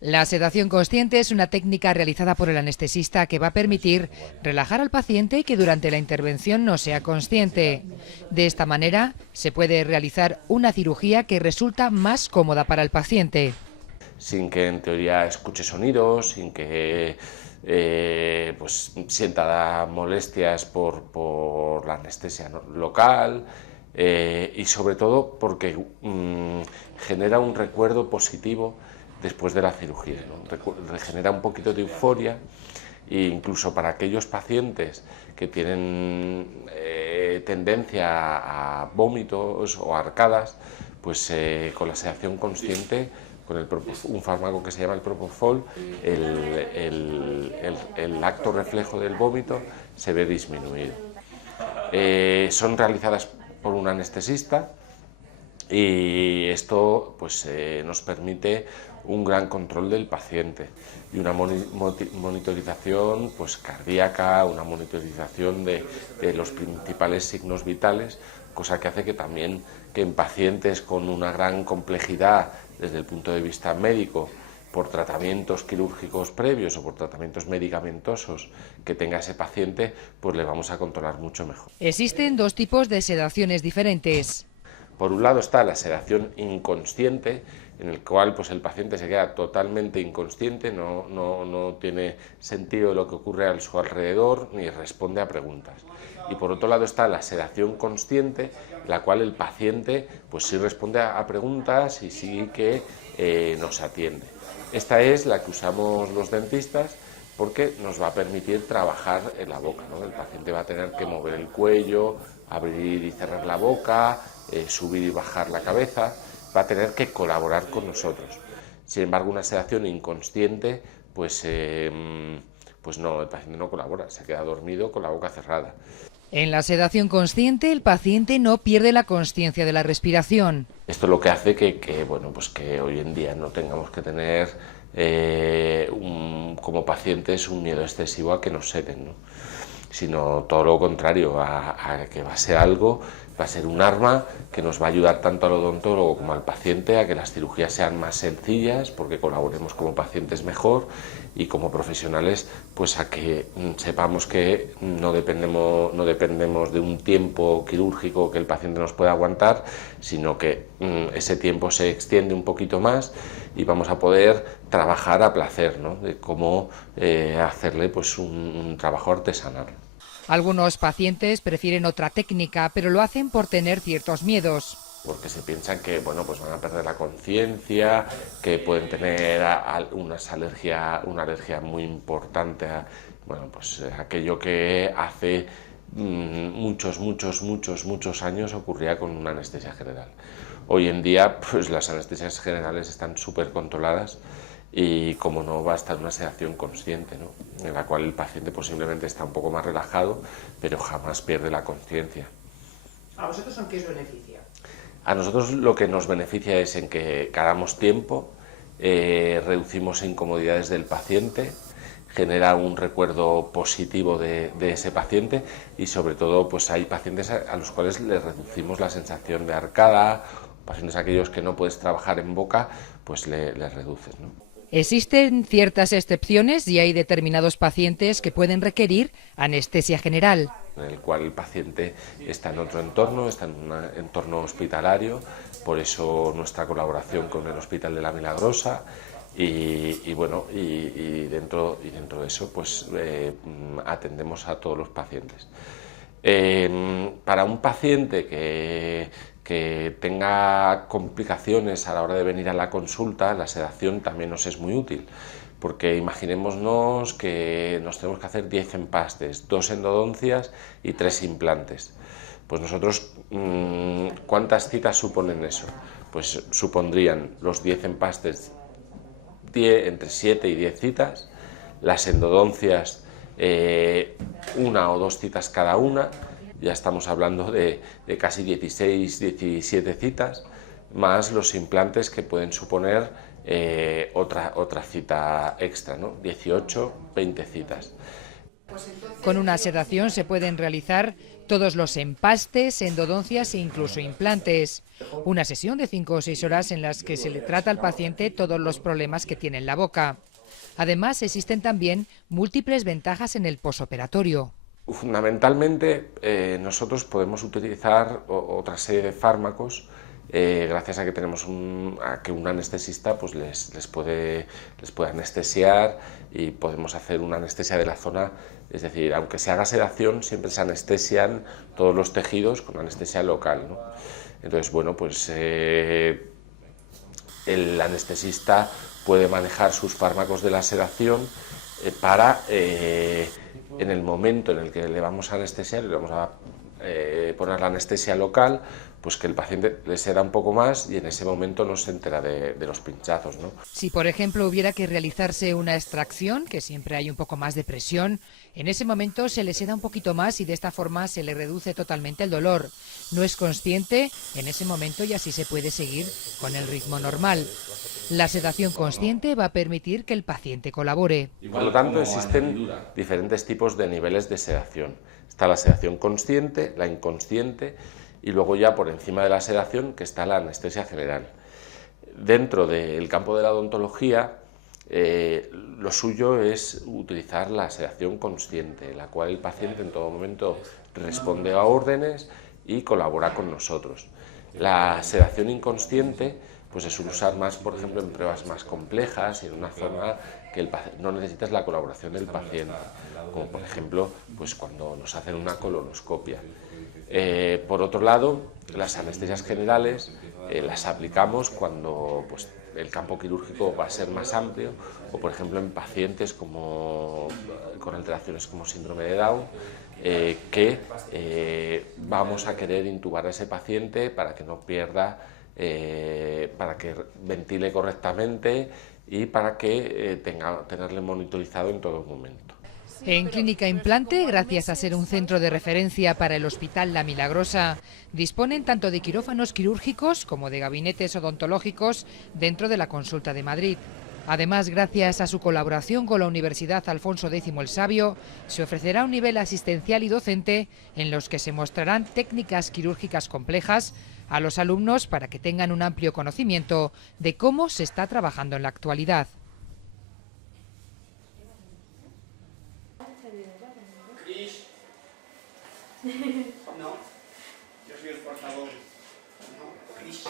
La sedación consciente es una técnica realizada por el anestesista que va a permitir relajar al paciente y que durante la intervención no sea consciente. De esta manera se puede realizar una cirugía que resulta más cómoda para el paciente. Sin que en teoría escuche sonidos, sin que pues sienta molestias por la anestesia local, y sobre todo porque genera un recuerdo positivo después de la cirugía, ¿no? Genera un poquito de euforia, e incluso para aquellos pacientes que tienen tendencia a vómitos o arcadas, pues con la sedación consciente, con un fármaco que se llama el Propofol, el acto reflejo del vómito se ve disminuido. Son realizadas por un anestesista y esto pues, nos permite un gran control del paciente y una monitorización pues, cardíaca, una monitorización de los principales signos vitales, cosa que hace que también que en pacientes con una gran complejidad desde el punto de vista médico, por tratamientos quirúrgicos previos o por tratamientos medicamentosos que tenga ese paciente, pues le vamos a controlar mucho mejor. Existen dos tipos de sedaciones diferentes. Por un lado está la sedación inconsciente, en el cual pues, el paciente se queda totalmente inconsciente, no tiene sentido lo que ocurre a su alrededor ni responde a preguntas. Y por otro lado está la sedación consciente, en la cual el paciente pues, sí responde a preguntas y sí que nos atiende. Esta es la que usamos los dentistas porque nos va a permitir trabajar en la boca, ¿no? El paciente va a tener que mover el cuello, abrir y cerrar la boca, subir y bajar la cabeza, va a tener que colaborar con nosotros. Sin embargo, una sedación inconsciente, pues no, el paciente no colabora, se queda dormido con la boca cerrada. En la sedación consciente, el paciente no pierde la consciencia de la respiración. Esto es lo que hace bueno, pues que hoy en día no tengamos que tener como pacientes un miedo excesivo a que nos seden, ¿no? Sino todo lo contrario, a que va a ser algo, va a ser un arma que nos va a ayudar tanto al odontólogo como al paciente a que las cirugías sean más sencillas, porque colaboremos como pacientes mejor, y como profesionales pues a que sepamos que no dependemos de un tiempo quirúrgico que el paciente nos pueda aguantar, sino que ese tiempo se extiende un poquito más y vamos a poder trabajar a placer, ¿no? De cómo hacerle pues un trabajo artesanal. Algunos pacientes prefieren otra técnica, pero lo hacen por tener ciertos miedos. Porque se piensan que bueno, pues van a perder la conciencia, que pueden tener una alergia muy importante a bueno, pues, aquello que hace muchos años ocurría con una anestesia general. Hoy en día pues, las anestesias generales están súper controladas y como no va a estar una sedación consciente, ¿no? En la cual el paciente posiblemente está un poco más relajado, pero jamás pierde la conciencia. ¿A vosotros en qué os beneficia? A nosotros lo que nos beneficia es en que ganamos tiempo, reducimos incomodidades del paciente, genera un recuerdo positivo de ese paciente y sobre todo pues hay pacientes a los cuales les reducimos la sensación de arcada, pacientes aquellos que no puedes trabajar en boca, pues les reduces, ¿no? Existen ciertas excepciones y hay determinados pacientes que pueden requerir anestesia general. En el cual el paciente está en otro entorno, está en un entorno hospitalario, por eso nuestra colaboración con el Hospital de la Milagrosa y bueno, dentro de eso pues atendemos a todos los pacientes. Para un paciente que tenga complicaciones a la hora de venir a la consulta, la sedación también nos es muy útil, porque imaginémonos que nos tenemos que hacer 10 empastes, 2 endodoncias y 3 implantes. Pues nosotros, ¿cuántas citas suponen eso? Pues supondrían los 10 empastes entre 7 y 10 citas, las endodoncias 1 o 2 citas cada una, ya estamos hablando de casi 16, 17 citas, más los implantes que pueden suponer otra cita extra, ¿no? 18, 20 citas. Con una sedación se pueden realizar todos los empastes, endodoncias e incluso implantes. Una sesión de 5 o 6 horas en las que se le trata al paciente todos los problemas que tiene en la boca. Además, existen también múltiples ventajas en el posoperatorio. Fundamentalmente, nosotros podemos utilizar otra serie de fármacos gracias a que tenemos un anestesista pues les puede anestesiar y podemos hacer una anestesia de la zona, es decir, aunque se haga sedación, siempre se anestesian todos los tejidos con anestesia local, ¿no? Entonces, bueno, pues el anestesista puede manejar sus fármacos de la sedación para, en el momento en el que le vamos a anestesiar y le vamos a poner la anestesia local, pues que el paciente le seda un poco más y en ese momento no se entera de los pinchazos, ¿no? Si, por ejemplo, hubiera que realizarse una extracción, que siempre hay un poco más de presión, en ese momento se le seda un poquito más y de esta forma se le reduce totalmente el dolor. No es consciente en ese momento y así se puede seguir con el ritmo normal. La sedación consciente va a permitir que el paciente colabore. Por lo tanto, existen diferentes tipos de niveles de sedación. Está la sedación consciente, la inconsciente y luego ya por encima de la sedación que está la anestesia general. Dentro del campo de la odontología, lo suyo es utilizar la sedación consciente, en la cual el paciente en todo momento responde a órdenes y colabora con nosotros. La sedación inconsciente pues se suele usar más, por ejemplo, en pruebas más complejas y en una zona que no necesitas la colaboración del paciente, como por ejemplo pues cuando nos hacen una colonoscopia. Por otro lado, las anestesias generales las aplicamos cuando pues, el campo quirúrgico va a ser más amplio o, por ejemplo, en pacientes con alteraciones como síndrome de Down, que vamos a querer intubar a ese paciente para que no pierda, para que ventile correctamente y para que tenerle monitorizado en todo momento. En Clínica Implante, gracias a ser un centro de referencia para el Hospital La Milagrosa, disponen tanto de quirófanos quirúrgicos como de gabinetes odontológicos dentro de la Consulta de Madrid. Además, gracias a su colaboración con la Universidad Alfonso X el Sabio, se ofrecerá un nivel asistencial y docente en los que se mostrarán técnicas quirúrgicas complejas a los alumnos para que tengan un amplio conocimiento de cómo se está trabajando en la actualidad. No, yo soy el portavoz. No, Cris.